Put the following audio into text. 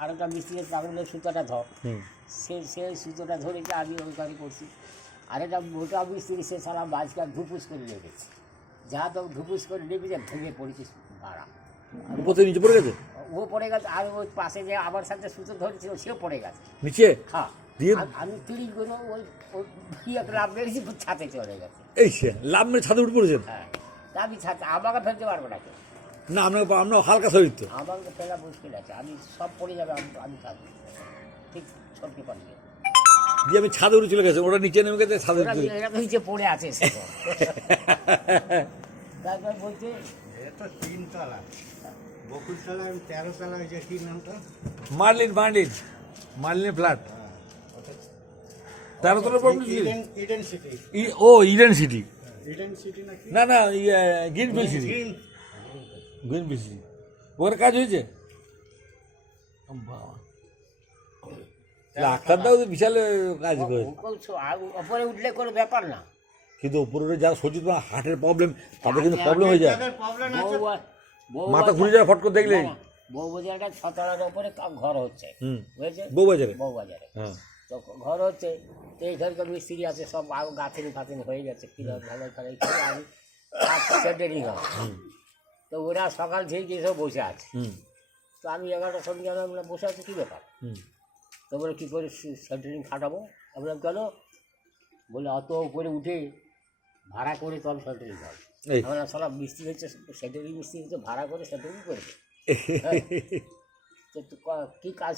আরেকটা মিস্ত্রি তাকে বলে সুতোটা ধর, সে সুতোটা ধরেছে, আমি ওই কাজ করছি। আরেকটা মোটা মিস্ত্রি সে সালা বাজকার ধুপুস করে লেগেছে, যা তো ধুপুস করে লেগেছে, ভেঙে পড়েছে ভাড়া, উপর থেকে নিচে পড়ে গেছে, ও পড়ে গেছে। আর ওই পাশে যে আমার সাথে সুতো ধরেছিল সেও পড়ে গেছে নিচে। হ্যাঁ, দিয়ে আমি তিরিশ করে ওই কি একটা লাভ মেরেছি, ছাতে চলে গেছে। এই সে লাভ মেরে ছাদে উঠে পড়েছেন? হ্যাঁ, তা আমি ছাতে, আমাকে ফেলতে পারবো না কেউ, না আপনার হালকা শরীর তো। আমাকে ফেলা মুশকিল আছে, আমি সব পড়ে যাবে, আমি থাকবো ঠিক সবকে পারবে। দিয়ে আমি ছাদে উঠে চলে গেছে, ওরা নিচে নেমে গেছে, ছাদে এরা তো নিচে পড়ে আছে সে তো। তারপর বলছে এটা 3 তলা, বকুলতলা 13 তলা, ওই যে কি নামটা, মার্লিন ফ্ল্যাট 13 তলার পর ইডেন সিটি, ও ইডেন সিটি, ইডেন সিটি নাকি, না না গ্রিনফিল্ড সিটি, গ্রিনফিল্ড সিটি। ওখানে কাজ হয়েছে? ডাক্তারটাও তো বিশাল কাজ করে, ওপরে উঠলে কোনো ব্যাপার না, কিন্তু উপরে যারা সচিত হার্টের প্রবলেম তাদের কিন্তু প্রবলেম হয়ে যায়, মাথা ঘুরে যায় ফট করে দেখলে। বউবাজারটা 6 তলার ওপরে ঘর হচ্ছে, বুঝেছে, বউবাজারে, বউবাজারে হ্যাঁ তো ঘর হচ্ছে। তো এইখানকার মিস্ত্রি আছে সব গাঁথনি ফাথনি হয়ে যাচ্ছে, কিরকম ঢালাই ফালাই করে আমি সেন্টারিং হবে। তো ওরা সকাল থেকে সব বসে আছে, তো আমি 11টার সময় আমরা বসে আছি, কী ব্যাপার, তো বলে কী করে সেন্টারিং খাটাবো, আমি বললাম কেন, বলে অত উপরে উঠে ভাড়া করে তবে সেন্টারিং হবে। আমরা সব মিস্ত্রি হচ্ছে, সেন্টারিং মিস্ত্রি হচ্ছে ভাড়া করে সেন্টারিং করেছে। তো কী কাজ